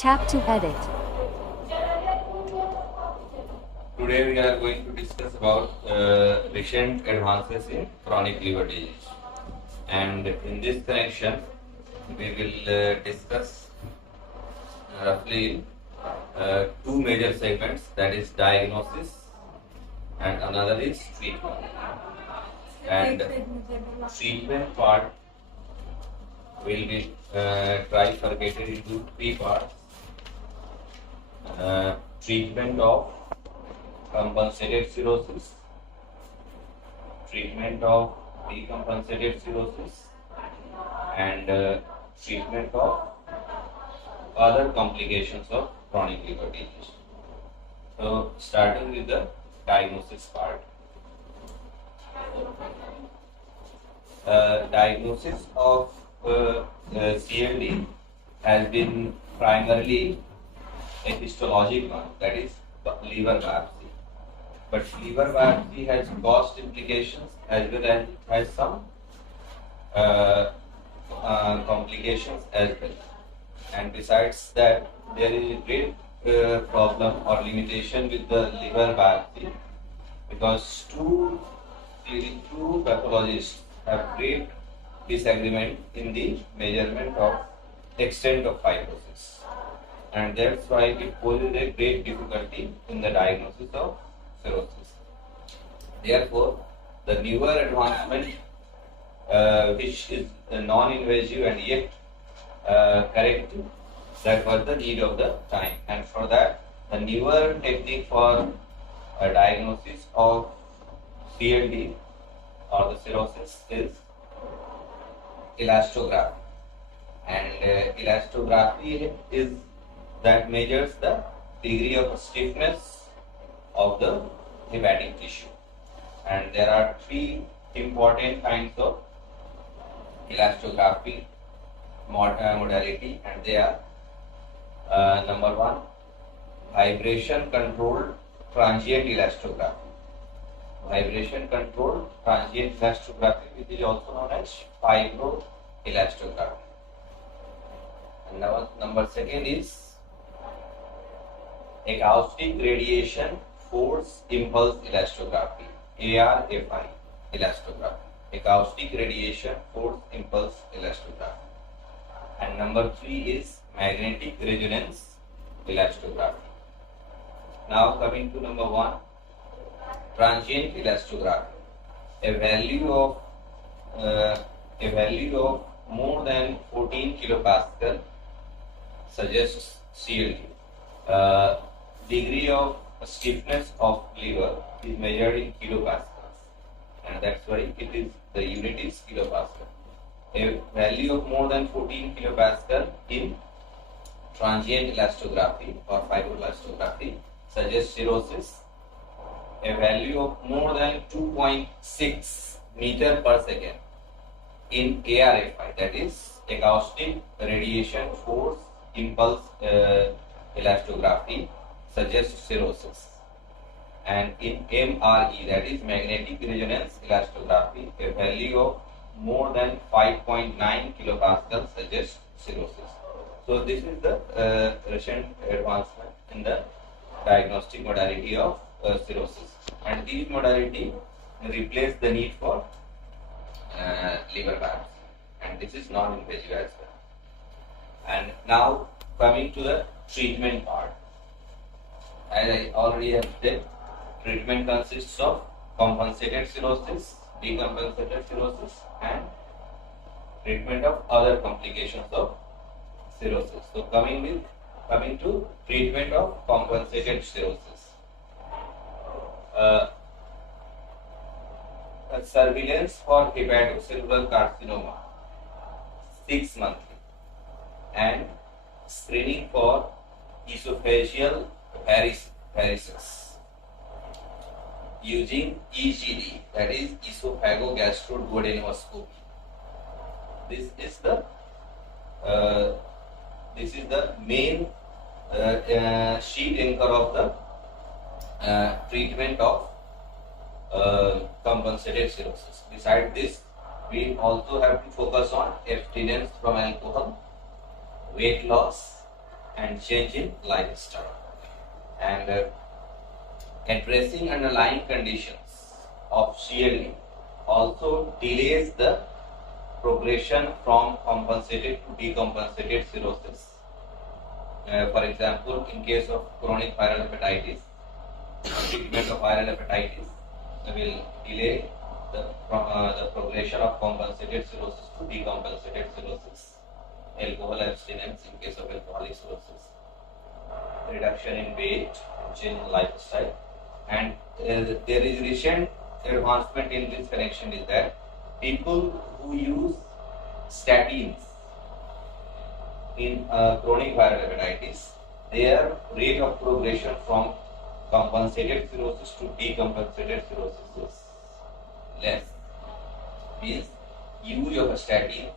Tap to edit. Today we are going to discuss about recent advances in chronic liver disease, and in this connection we will discuss roughly two major segments, that is diagnosis and another is treatment. And treatment part will be trifurcated into three parts. Treatment of compensated cirrhosis, treatment of decompensated cirrhosis, and treatment of other complications of chronic liver disease. So, starting with the diagnosis part. Diagnosis of CLD has been primarily a histologic one, that is liver biopsy. But liver biopsy has cost implications as well as it has some complications as well. And besides that, there is a great problem or limitation with the liver biopsy, because two pathologists have great disagreement in the measurement of extent of fibrosis, and that's why it poses a great difficulty in the diagnosis of cirrhosis. Therefore, the newer advancement, which is non-invasive and yet corrective, that was the need of the time. And for that, the newer technique for diagnosis of CLD or the cirrhosis is elastography. And elastography is that measures the degree of stiffness of the hepatic tissue. And there are three important kinds of elastography modality, and they are number one, vibration controlled transient elastography. Vibration controlled transient elastography, which is also known as fibroelastography. And now number second is acoustic radiation force impulse elastography, ARFI elastography. Acoustic radiation force impulse elastography. And number three is magnetic resonance elastography. Now coming to number one, transient elastography. A value of more than 14 kilopascal suggests CLD. Degree of stiffness of liver is measured in kilopascals, and that's why the unit is kilopascal. A value of more than 14 kilopascal in transient elastography or fibroelastography suggests cirrhosis. A value of more than 2.6 meter per second in ARFI, that is acoustic radiation force impulse elastography, suggests cirrhosis. And in MRE, that is magnetic resonance elastography, a value of more than 5.9 kilopascal suggests cirrhosis. So this is the recent advancement in the diagnostic modality of cirrhosis, and these modality replace the need for liver biopsy, and this is non-invasive as well. And now coming to the treatment part, as I already have said, treatment consists of compensated cirrhosis, decompensated cirrhosis, and treatment of other complications of cirrhosis. So coming to treatment of compensated cirrhosis. Surveillance for hepatocellular carcinoma 6 monthly, and screening for esophageal varices using EGD, that is esophagogastroduodenoscopy. This is the main sheet anchor of the treatment of compensated cirrhosis. Besides this, we also have to focus on abstinence from alcohol, weight loss, and change in lifestyle. And addressing underlying conditions of CLD also delays the progression from compensated to decompensated cirrhosis. For example, in case of chronic viral hepatitis, treatment of viral hepatitis will delay the progression of compensated cirrhosis to decompensated cirrhosis. Alcohol abstinence in case of alcoholic cirrhosis, reduction in weight, change in lifestyle, and there is recent advancement in this connection is that people who use statins in chronic viral hepatitis, their rate of progression from compensated cirrhosis to decompensated cirrhosis is less. Means use of statins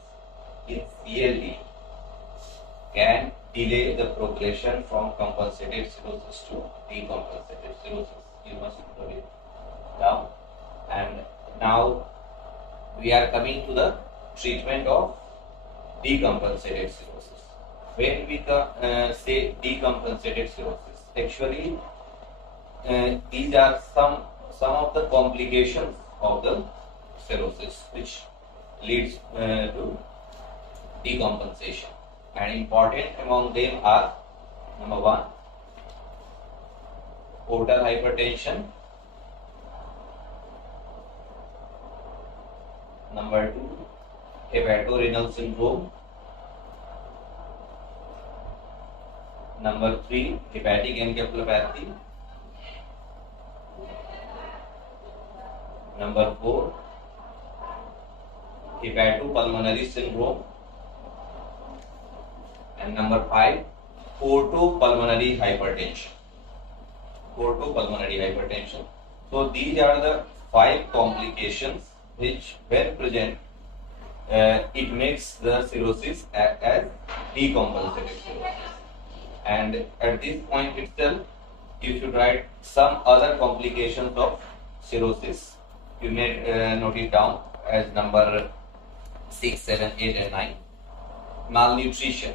in CLD can delay the progression from compensated cirrhosis to decompensated cirrhosis. You must note it down. And now we are coming to the treatment of decompensated cirrhosis. When we say decompensated cirrhosis, actually these are some of the complications of the cirrhosis which leads to decompensation, and important among them are: number 1, portal hypertension; number 2, hepatorenal syndrome; number 3, hepatic encephalopathy; number 4, hepatopulmonary syndrome; and number 5, portopulmonary hypertension. Portopulmonary hypertension. So these are the 5 complications which, when present, it makes the cirrhosis as decompensated cirrhosis. And at this point itself, you should write some other complications of cirrhosis. You may note it down as number 6, 7, 8 and 9. Malnutrition.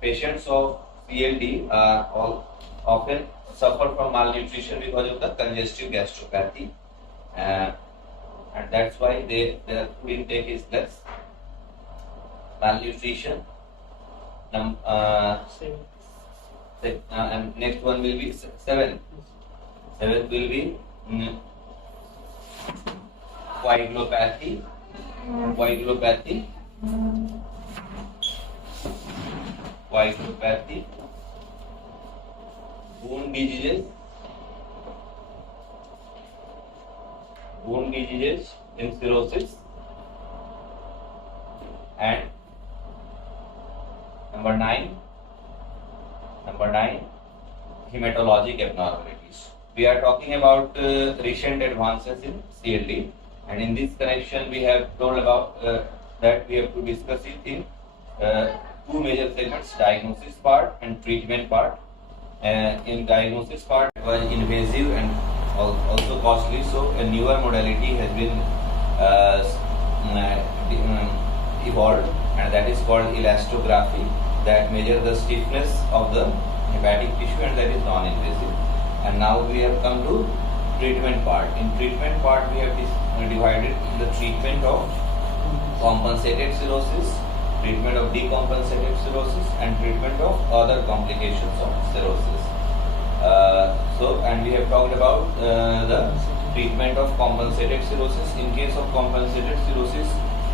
Patients of CLD are all often suffer from malnutrition because of the congestive gastropathy, and that's why their food intake is less. Malnutrition. And next one will be 7. 7th will be coagulopathy. Bone diseases in cirrhosis, and number 9, hematologic abnormalities. We are talking about recent advances in CLD, and in this connection we have told about that we have to discuss it in 2 major segments: diagnosis part and treatment part. In diagnosis part, it was invasive and also costly, so a newer modality has been evolved, and that is called elastography, that measures the stiffness of the hepatic tissue, and that is non-invasive. And now we have come to treatment part. In treatment part, we have divided the treatment of compensated cirrhosis, treatment of decompensated cirrhosis, and treatment of other complications of cirrhosis. And we have talked about the treatment of compensated cirrhosis. In case of compensated cirrhosis,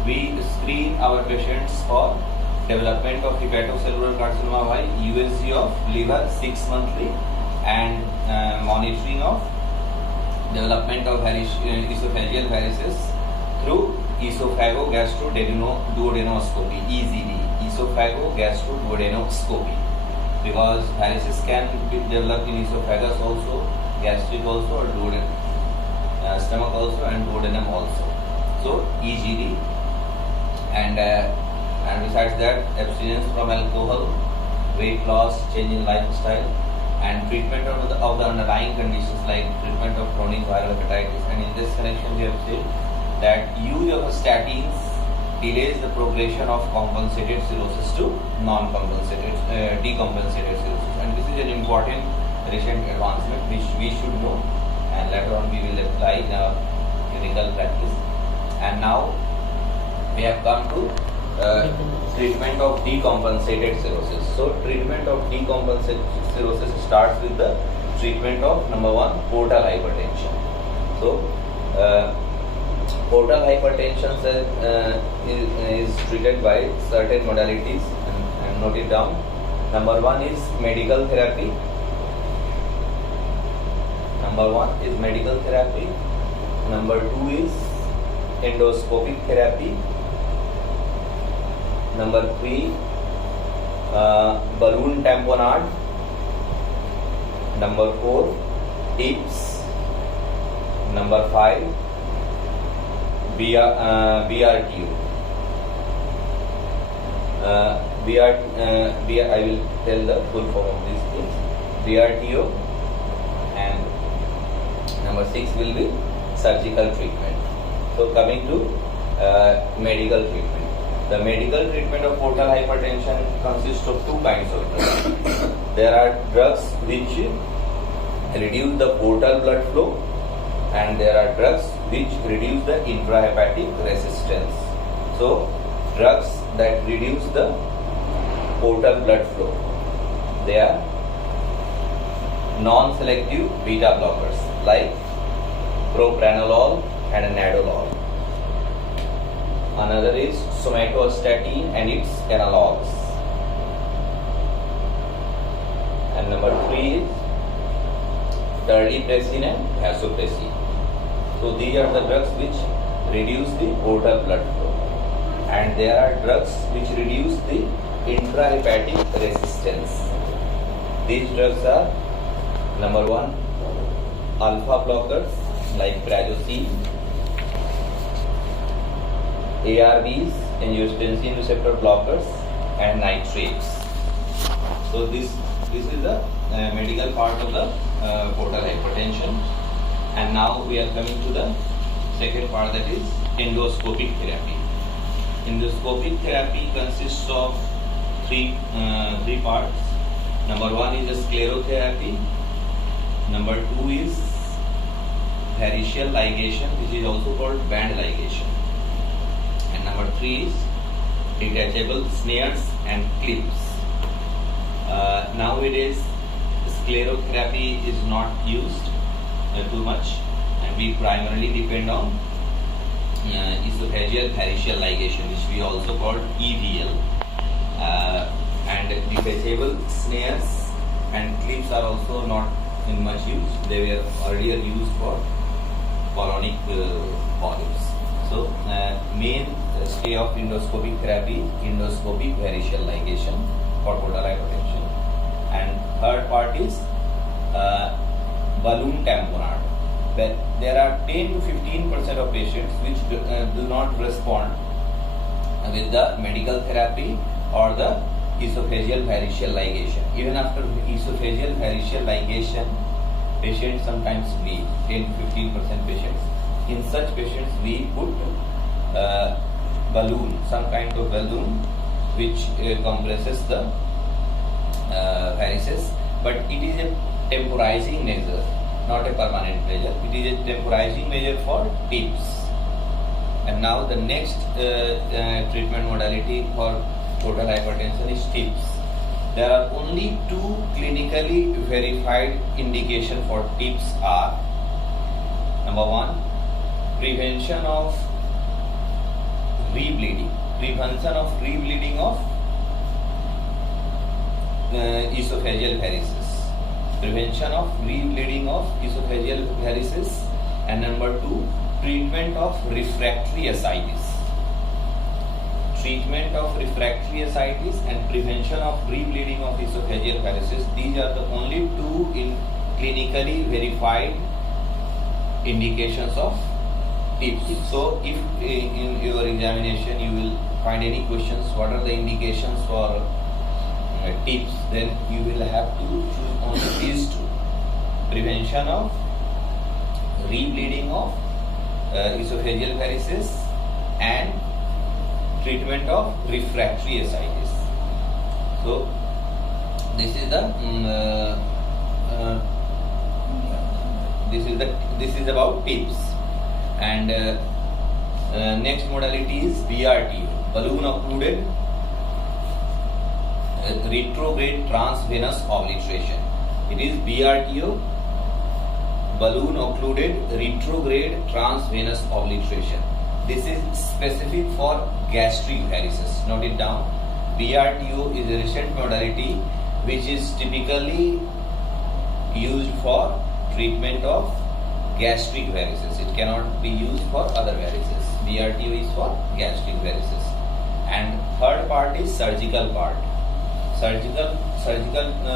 we screen our patients for development of hepatocellular carcinoma by USG of liver 6 monthly, and monitoring of development of esophageal varices through esophagogastroduodenoscopy, EGD, esophagogastroduodenoscopy, because varices can be developed in esophagus also, gastric also, or stomach also, and duodenum also. So EGD, and besides that, abstinence from alcohol, weight loss, change in lifestyle, and treatment of the underlying conditions like treatment of chronic viral hepatitis. And in this connection, we have said that use of statins delays the progression of compensated cirrhosis to non-compensated, decompensated cirrhosis. And this is an important recent advancement which we should know, and later on we will apply in our clinical practice. And now we have come to treatment of decompensated cirrhosis. So treatment of decompensated cirrhosis starts with the treatment of number one, portal hypertension. So portal hypertension is treated by certain modalities, and note it down. Number one is medical therapy. Number two is endoscopic therapy. Number three, balloon tamponade. Number four, tips. Number five, BRTU. I will tell the full form of these things. BRTO, and number 6 will be surgical treatment. So coming to medical treatment. The medical treatment of portal hypertension consists of two kinds of drugs. There are drugs which reduce the portal blood flow, and there are drugs which reduce the intrahepatic resistance. So drugs that reduce the portal blood flow, they are non-selective beta blockers like propranolol and nadolol. Another is somatostatin and its analogs. And number 3 is terlipressin and vasopressin. So these are the drugs which reduce the portal blood flow, and there are drugs which reduce the intrahepatic resistance. These drugs are number 1, alpha blockers like prazosin, ARBs, angiotensin receptor blockers, and nitrates. So this is the medical part of the portal hypertension. And now we are coming to the second part, that is endoscopic therapy. Endoscopic therapy consists of three parts. Number 1 is sclerotherapy. Number 2 is variceal ligation, which is also called band ligation. And number 3 is detachable snares and clips. Nowadays, sclerotherapy is not used too much, and we primarily depend on esophageal variceal ligation, which we also call EVL. And detachable snares and clips are also not in much use. They were earlier used for colonic polyps. So main stay of endoscopic therapy, endoscopic variceal ligation for portal hypertension. And third part is balloon tamponade. There are 10 to 15% of patients which do not respond with the medical therapy or the esophageal variceal ligation. Even after esophageal variceal ligation, patients sometimes bleed, 10 to 15% patients. In such patients, we put balloon, some kind of balloon which compresses the varices, but it is a temporizing measure, not a permanent measure. It is a temporizing measure for tips. And now the next treatment modality for portal hypertension is tips. There are only 2 clinically verified indications for tips are: number 1, prevention of rebleeding. Prevention of rebleeding of esophageal varices. Prevention of rebleeding of esophageal varices. And number 2, treatment of refractory ascites. Treatment of refractory ascites and prevention of rebleeding of esophageal varices. These are the only 2 in clinically verified indications of tips. So if in your examination you will find any questions, what are the indications for tips, then you will have to choose only these 2: prevention of rebleeding of esophageal varices and treatment of refractory ascites. So this is the this is about tips. And next modality is BRTO, balloon occluded retrograde transvenous obliteration. It is BRTO, balloon occluded retrograde transvenous obliteration. This is specific for gastric varices. Note it down. BRTO is a recent modality which is typically used for treatment of gastric varices. It cannot be used for other varices. BRTO is for gastric varices. And third part is surgical part. Surgical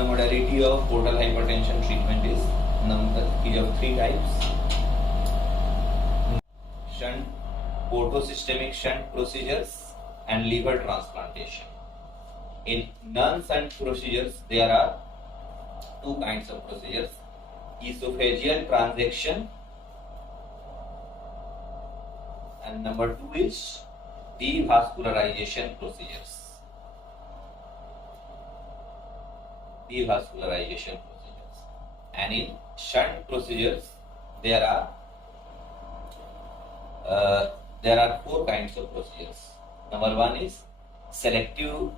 modality of portal hypertension treatment is of 3 types. Shunt, portosystemic shunt procedures and liver transplantation. In non-shunt procedures, there are 2 kinds of procedures: esophageal transection, and number 2 is devascularization procedures. Devascularization procedures. And in shunt procedures, there are 4 kinds of procedures. Number 1 is selective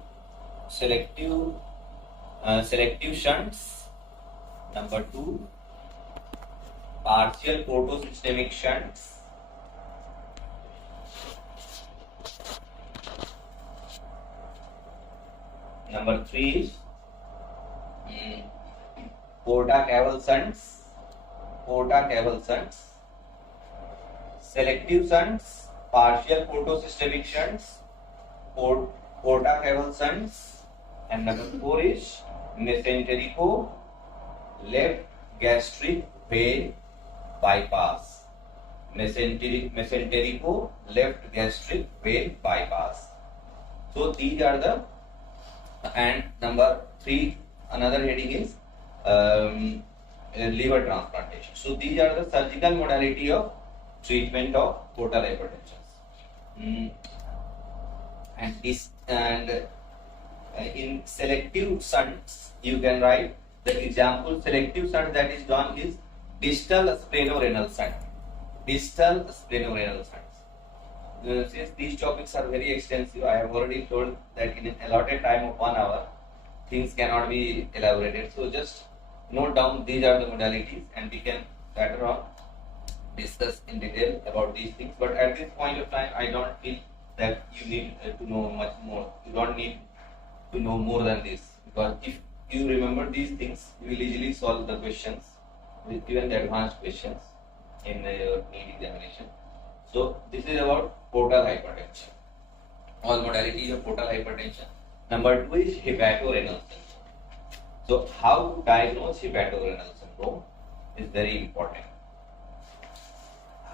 shunts. Number 2, partial portosystemic shunts. Number 3 is porta-caval shunts. Selective shunts, partial portosystemic shunts, porta-caval shunts, and number 4 is mesenterico left gastric vein bypass. Mesenterico left gastric vein bypass. So these are the, and number 3, another heading is liver transplantation. So these are the surgical modality of treatment of portal hypertension. And in selective shunts, you can write the example. Selective shunt that is done is distal splenorenal shunt. Since these topics are very extensive, I have already told that in an allotted time of 1 hour, things cannot be elaborated. So just note down these are the modalities, and we can later on discuss in detail about these things. But at this point of time, I don't feel that you need to know much more. You don't need to know more than this, because if you remember these things, you will easily solve the questions, with even the advanced questions in your NEET examination. So this is about portal hypertension, all modalities of portal hypertension. Number 2 is hepatorenal syndrome. So how to diagnose hepatorenal syndrome is very important.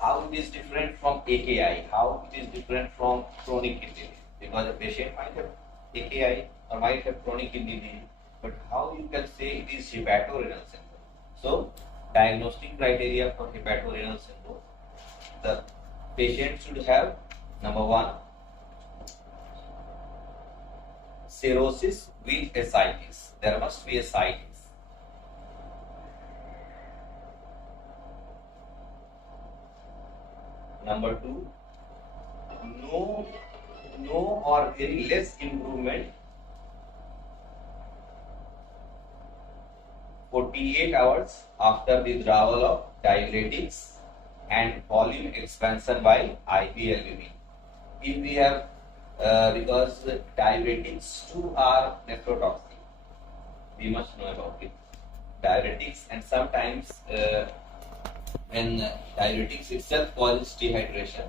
How it is different from AKI, how it is different from chronic kidney disease, because a patient might have AKI or might have chronic kidney disease, but how you can say it is hepatorenal syndrome? So diagnostic criteria for hepatorenal syndrome: the patient should have, number 1, cirrhosis with ascites. There must be ascites. Number 2, no or very less improvement 48 hours after the withdrawal of diuretics and volume expansion by IV albumin. If we have, because diuretics too are nephrotoxic, we must know about it. Diuretics, and sometimes when diuretics itself causes dehydration,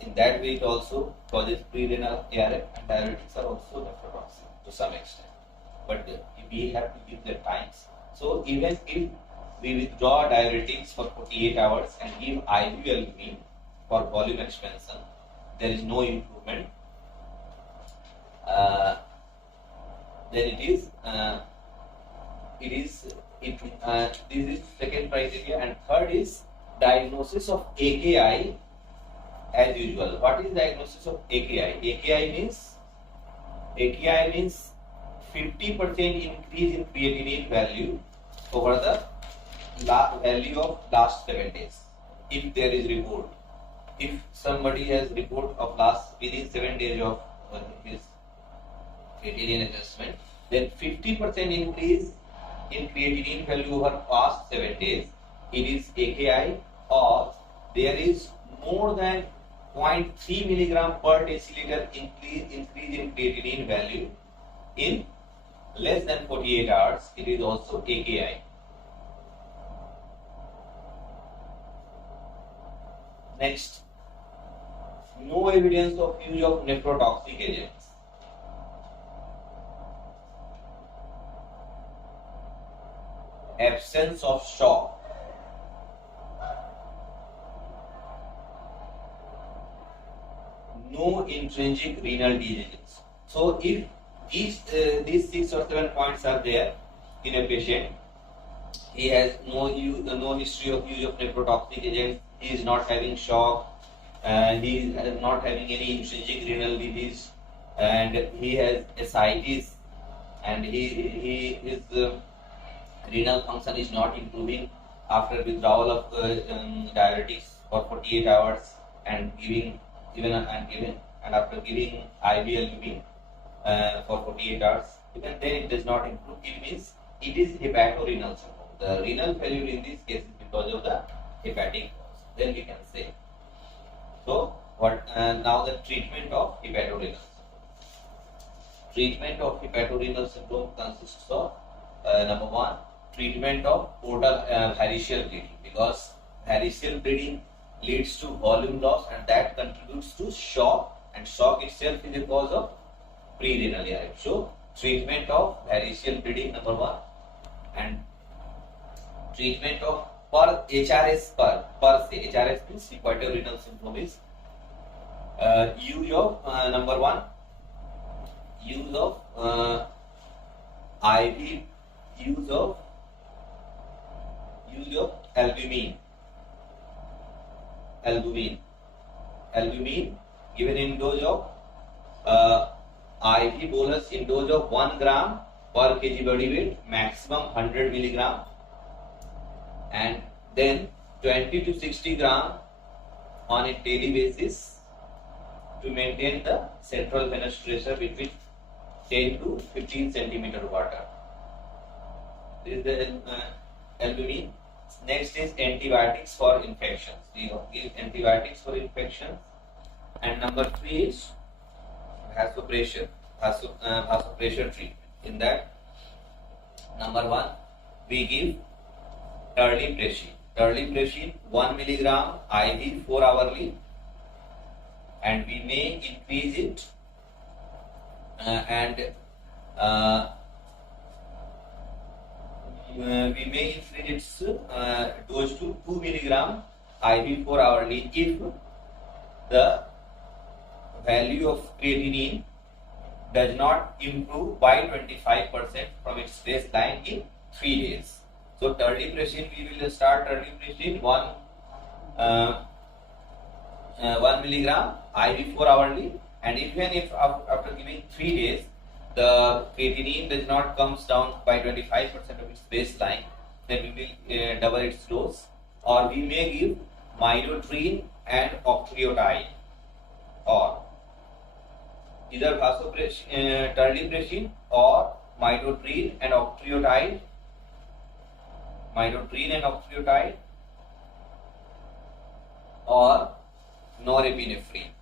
in that way it also causes prerenal ARF, and diuretics are also nephrotoxic to some extent. But we have to give the times. So even if we withdraw diuretics for 48 hours and give IV albumin for volume expansion, there is no improvement. Then this is second criteria. And third is diagnosis of AKI as usual. What is diagnosis of AKI? AKI means 50% increase in creatinine value over the value of last 7 days. If there is report, if somebody has report of last within 7 days of his creatinine adjustment, then 50% increase in creatinine value over past 7 days, it is AKI, or there is more than 0.3 milligram per deciliter increase in creatinine value in less than 48 hours, it is also AKI. Next, no evidence of use of nephrotoxic agents. Absence of shock. No intrinsic renal diseases. So if these 6 or 7 points are there in a patient, he has no history of use of nephrotoxic agents, he is not having shock, he is not having any intrinsic renal disease, and he has ascites, and his renal function is not improving after withdrawal of diuretics for 48 hours and after giving IV albumin for 48 hours, even then it does not improve. It means it is hepatorenal syndrome. The renal failure in this case is because of the hepatic cause. Then we can say. So what now the treatment of hepatorenal syndrome. Treatment of hepatorenal syndrome consists of number 1, treatment of portal variceal bleeding, because variceal bleeding leads to volume loss and that contributes to shock, and shock itself is a cause of pre-renal hemorrhage. So treatment of variceal bleeding number 1, and treatment of HRS per se. HRS means hepatorenal syndrome is use of number 1, use of IV, use of albumin given in dose of IV bolus in dose of 1 gram per kg body weight, maximum 100 milligram, and then 20 to 60 gram on a daily basis to maintain the central venous pressure between 10 to 15 centimeter water. This is the albumin. Next is antibiotics for infections. We give antibiotics for infections. And number 3 is vasopressure treatment. In that, number 1, we give terlipressin 1 milligram IV 4 hourly, and we may increase it we may increase its dose to 2 milligram IV 4 hourly if the value of creatinine does not improve by 25% from its baseline in 3 days. So terlipressin, we will start terlipressin 1 milligram IV 4 hourly, and even if after giving 3 days the creatinine does not comes down by 25% of its baseline, then we will double its dose, or we may give midodrine and octreotide, or either terlipressin or midodrine and octreotide, or norepinephrine.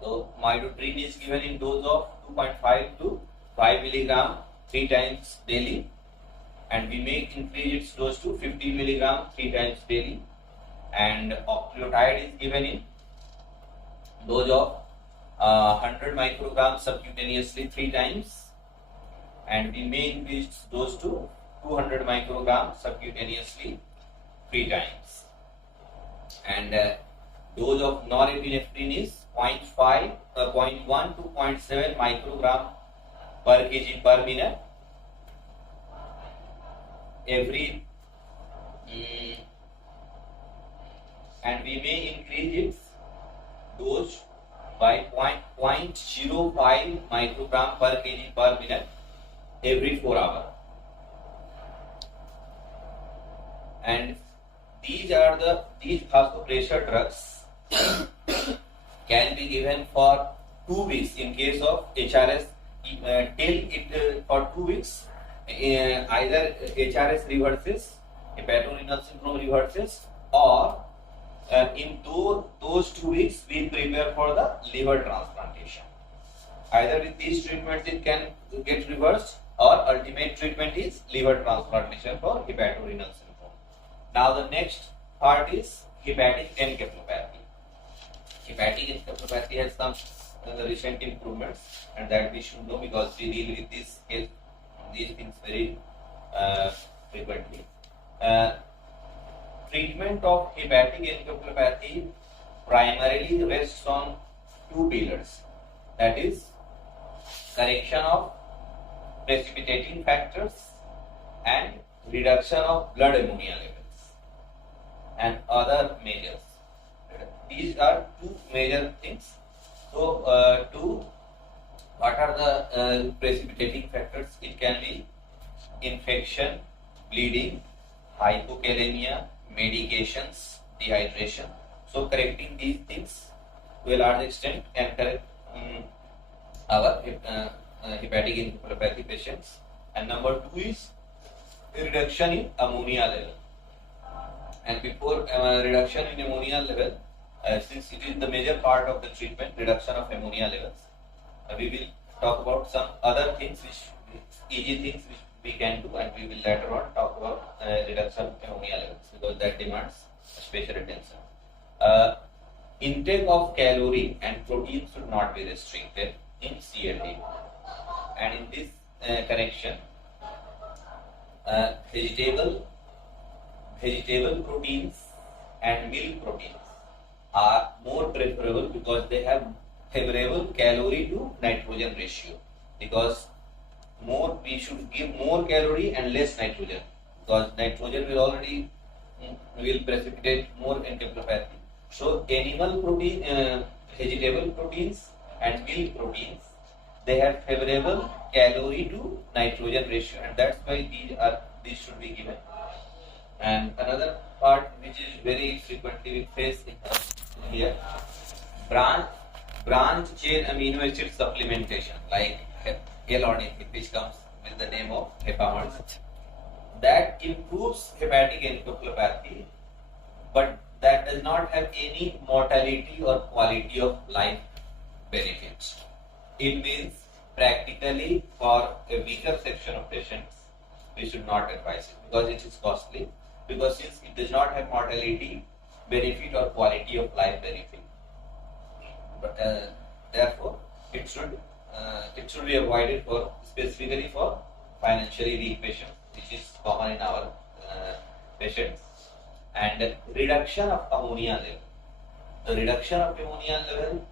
So midodrine is given in dose of 2.5 to 5 milligram 3 times daily, and we may increase its dose to 50 milligram 3 times daily, and octreotide is given in dose of 100 micrograms subcutaneously 3 times, and we may increase its dose to 200 micrograms subcutaneously 3 times, and dose of norepinephrine is 0.1 to 0.7 microgram per kg per minute and we may increase its dose by 0.05 microgram per kg per minute every 4 hours. And these vasopressor drugs can be given for 2 weeks in case of HRS for 2 weeks. Either HRS reverses, hepatorenal syndrome reverses, or in those 2 weeks we prepare for the liver transplantation. Either with these treatments it can get reversed, or ultimate treatment is liver transplantation for hepatorenal syndrome. Now the next part is hepatic encephalopathy. Hepatic encephalopathy has some recent improvements, and that we should know because we deal with these things very frequently. Treatment of hepatic encephalopathy primarily rests on 2 pillars, that is correction of precipitating factors and reduction of blood ammonia levels and other measures. These are 2 major things. So, what are the precipitating factors? It can be infection, bleeding, hypokalemia, medications, dehydration. So, correcting these things to a large extent can correct our hepatic encephalopathy patients. And number 2 is reduction in ammonia level. And before reduction in ammonia level, since it is the major part of the treatment, reduction of ammonia levels, we will talk about some other things, easy things which we can do, and we will later on talk about reduction of ammonia levels because that demands special attention. Intake of calorie and protein should not be restricted in CLD, and in this connection, vegetable proteins and milk proteins are more preferable because they have favorable calorie to nitrogen ratio, because we should give more calorie and less nitrogen, because nitrogen will precipitate more encephalopathy. So animal protein, vegetable proteins and milk proteins, they have favorable calorie to nitrogen ratio, and that's why these should be given. And another part which is very frequently we face here, branch chain amino acid supplementation like L-ornithine, which comes with the name of Hepamers, that improves hepatic encephalopathy, but that does not have any mortality or quality of life benefits. It means practically for a weaker section of patients, we should not advise it because it is costly, because since it does not have mortality benefit or quality of life benefit. But therefore, it should be avoided specifically for financially weak patients, which is common in our patients. And reduction of ammonia level. The reduction of ammonia level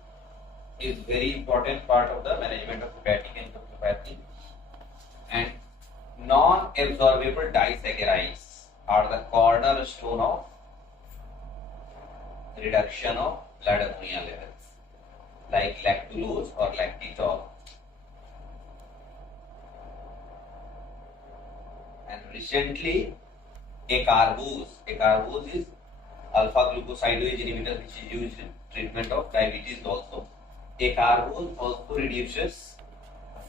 is very important part of the management of hepatic encephalopathy. And non-absorbable disaccharides are the cornerstone of reduction of blood ammonia levels, like lactulose or lactitol. And recently, acarbose is alpha-glucosidase inhibitor, which is used in treatment of diabetes also. Acarbose also reduces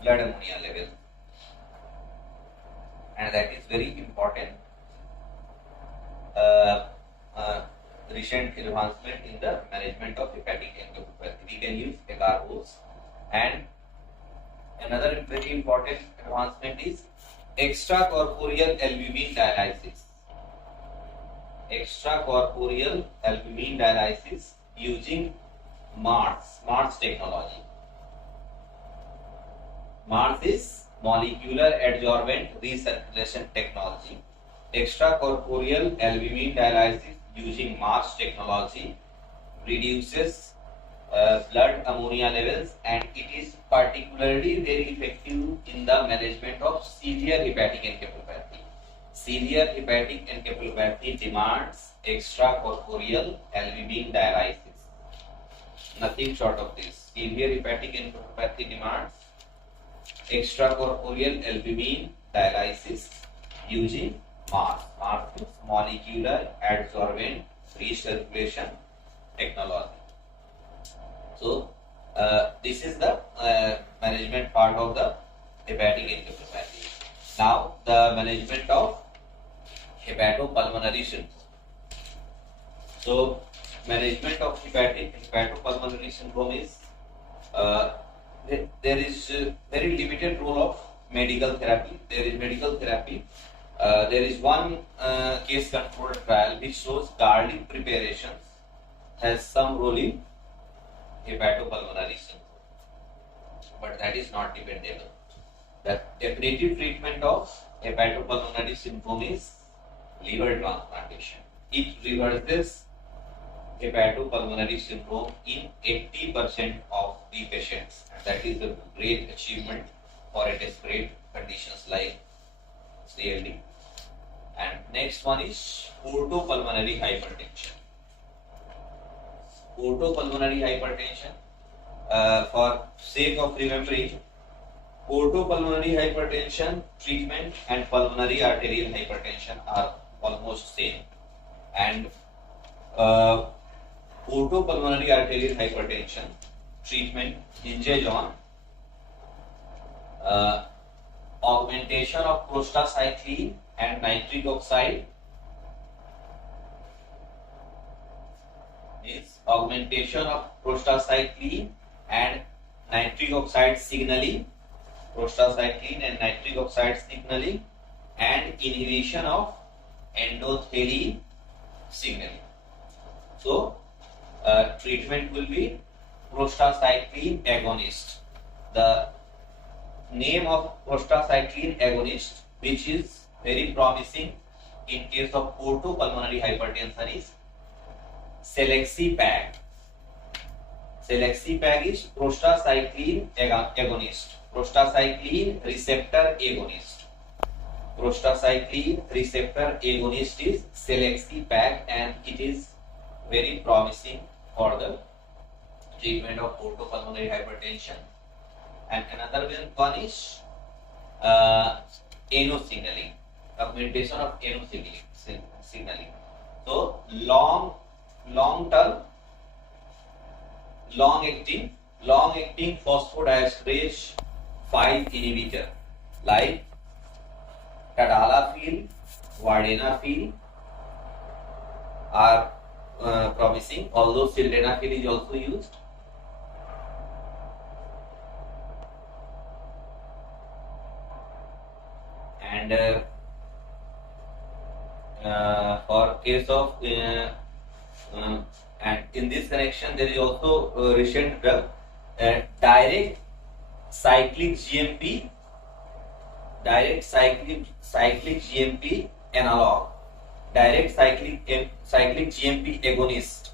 blood ammonia level, and that is very important. Recent advancement in the management of hepatic encephalopathy. We can use acarbose. And another very important advancement is extracorporeal albumin dialysis. Extracorporeal albumin dialysis using MARS technology. MARS is molecular adsorbent recirculation technology. Extracorporeal albumin dialysis using MARS technology reduces blood ammonia levels, and it is particularly very effective in the management of severe hepatic encephalopathy. Severe hepatic encephalopathy demands extracorporeal albumin dialysis. Nothing short of this. Severe hepatic encephalopathy demands extracorporeal albumin dialysis using MARS. MARS is molecular adsorbent recirculation technology. So this is the management part of the hepatic encephalopathy. Now the management of hepatopulmonary syndrome. So management of hepatopulmonary syndrome is there is very limited role of medical therapy. There is medical therapy. There is one case controlled trial which shows garlic preparations has some role in hepatopulmonary syndrome, but that is not dependable. The definitive treatment of hepatopulmonary syndrome is liver transplantation. It reverses hepatopulmonary syndrome in 80% of the patients. And that is a great achievement for a desperate conditions like CLD. And next one is portopulmonary hypertension. Portopulmonary hypertension, for sake of remembering, portopulmonary hypertension treatment and pulmonary arterial hypertension are almost same. And portopulmonary arterial hypertension treatment hinges on augmentation of prostacyclin and nitric oxide. Is augmentation of prostacyclin and nitric oxide signaling, and inhibition of endothelin signaling. So treatment will be prostacyclin agonist. The name of prostacyclin agonist, which is very promising in case of portopulmonary hypertension, is Selexipag. Selexipag is prostacyclin agonist, prostacyclin receptor agonist. Prostacyclin receptor agonist is Selexipag, and it is very promising for the treatment of portopulmonary hypertension. And another one is ANO signaling, augmentation of ANO signaling. So long-acting phosphodiesterase 5 inhibitor like tadalafil, vardenafil are promising, although sildenafil is also used. And for case of and in this connection there is also recent drug direct cyclic GMP analog, direct cyclic GMP agonist,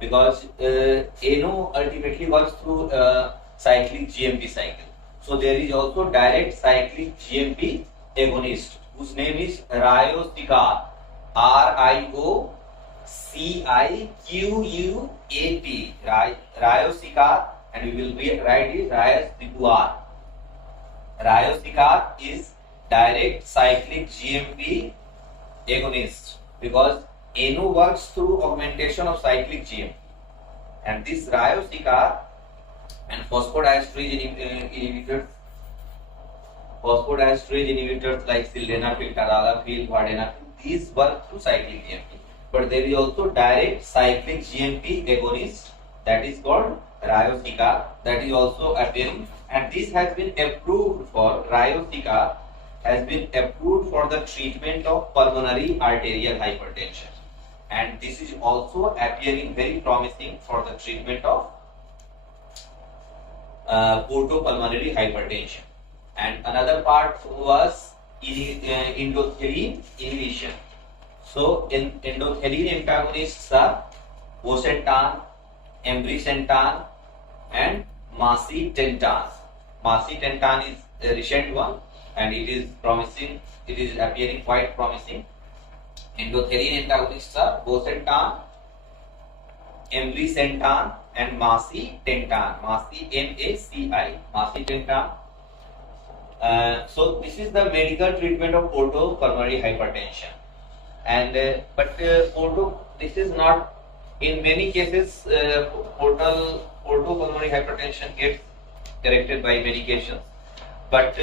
because ANO ultimately works through cyclic GMP cycle. So there is also direct cyclic GMP agonist whose name is Riociguat, RIOCIQUAT, Riociguat, and we will write it Riociguat. Riociguat is direct cyclic GMP agonist because ANO works through augmentation of cyclic GMP, and this Riociguat and phosphodiesterase inhibitors like sildenafil, tadalafil, vardenafil, these work through cyclic GMP. But there is also direct cyclic GMP agonist, that is called Riociguat, that is also appearing, and this has been approved for Riociguat has been approved for the treatment of pulmonary arterial hypertension, and this is also appearing very promising for the treatment of portopulmonary hypertension. And another part was endothelin inhibition. So in endothelin antagonists are bosentan, ambrisentan, and macitentan. Macitentan is a recent one, and it is promising. It is appearing quite promising. Endothelin antagonists are bosentan, ambrisentan, and macitentan. Macitentan. So this is the medical treatment of portopulmonary hypertension. And this is not, in many cases portopulmonary hypertension gets corrected by medications, but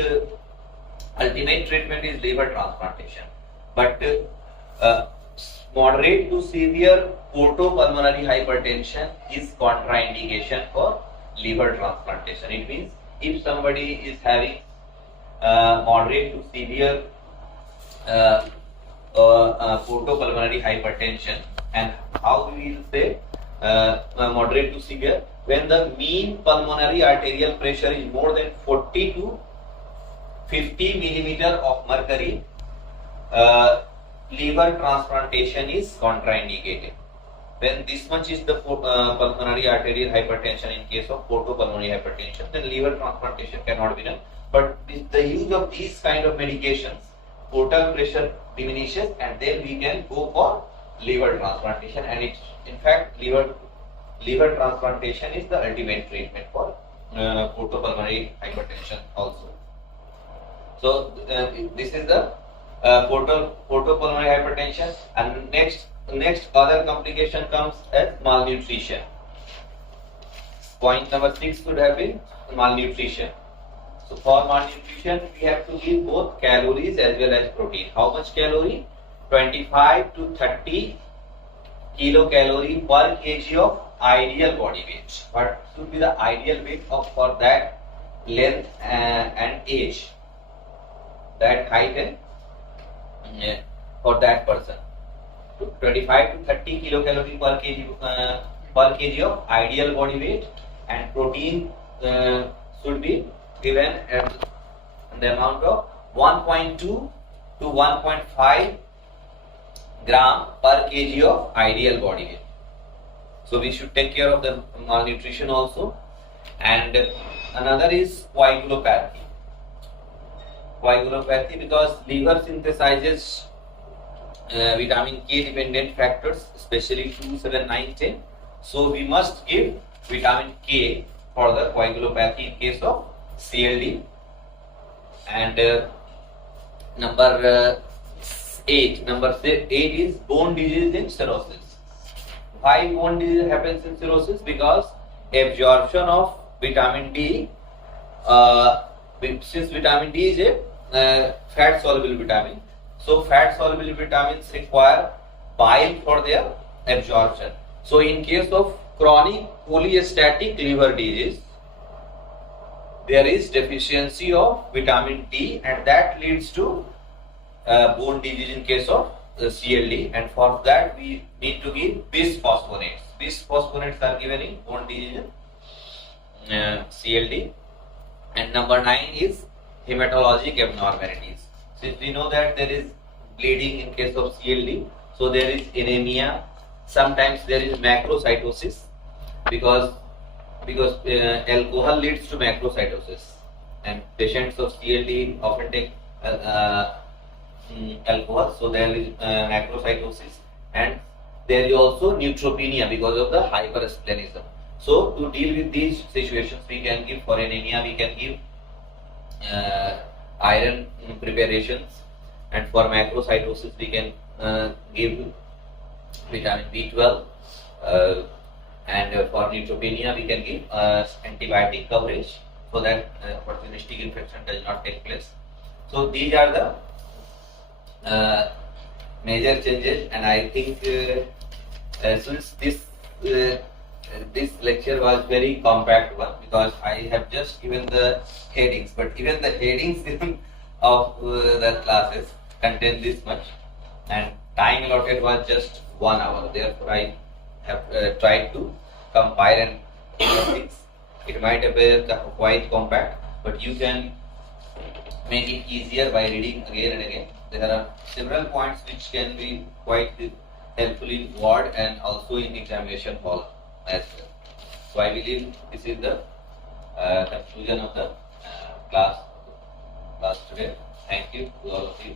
ultimate treatment is liver transplantation. But moderate to severe portopulmonary hypertension is contraindication for liver transplantation. It means if somebody is having moderate to severe portopulmonary hypertension, and how we will say moderate to severe, when the mean pulmonary arterial pressure is more than 40 to 50 millimeter of mercury, liver transplantation is contraindicated. When this much is the pulmonary arterial hypertension in case of portopulmonary hypertension, then liver transplantation cannot be done. But the use of these kind of medications, portal pressure diminishes, and then we can go for liver transplantation. And it's, in fact, liver transplantation is the ultimate treatment for portopulmonary hypertension also. So this is the portopulmonary hypertension. And next other complication comes as malnutrition. Point number 6 should have been malnutrition. So for malnutrition, we have to give both calories as well as protein. How much calorie? 25 to 30 kilocalorie per kg of ideal body weight. What should be the ideal weight for that length and age, that height and for that person? 25 to 30 kilocalorie per kg of ideal body weight, and protein should be given at the amount of 1.2 to 1.5 gram per kg of ideal body weight. So we should take care of the malnutrition also. And another is coagulopathy. Coagulopathy, because liver synthesizes vitamin K dependent factors, especially 2, 7, 9, 10. So we must give vitamin K for the coagulopathy in case of CLD. And number 8 is bone disease in cirrhosis. Why bone disease happens in cirrhosis? Because absorption of vitamin D, since vitamin D is a fat soluble vitamin, so fat soluble vitamins require bile for their absorption. So in case of chronic cholestatic liver disease, there is deficiency of vitamin D, and that leads to bone disease in case of CLD. And for that we need to give bisphosphonates. Bisphosphonates are given in bone disease in CLD. And number 9 is hematologic abnormalities. Since we know that there is bleeding in case of CLD, so there is anemia. Sometimes there is macrocytosis, because alcohol leads to macrocytosis, and patients of CLD often take alcohol, so there is macrocytosis, and there is also neutropenia because of the hypersplenism. So to deal with these situations, we can give, for anemia we can give iron preparations, and for macrocytosis we can give vitamin B12, and for neutropenia we can give antibiotic coverage so that opportunistic infection does not take place. So these are the major changes, and I think since this lecture was very compact one, because I have just given the headings, but even the headings of the classes contain this much, and time allotted was just 1 hour. Therefore, I have tried to compile and things. It might appear quite compact, but you can make it easier by reading again and again. There are several points which can be quite helpful in ward and also in examination hall as well. So I believe this is the conclusion of the class today. Thank you to all of you.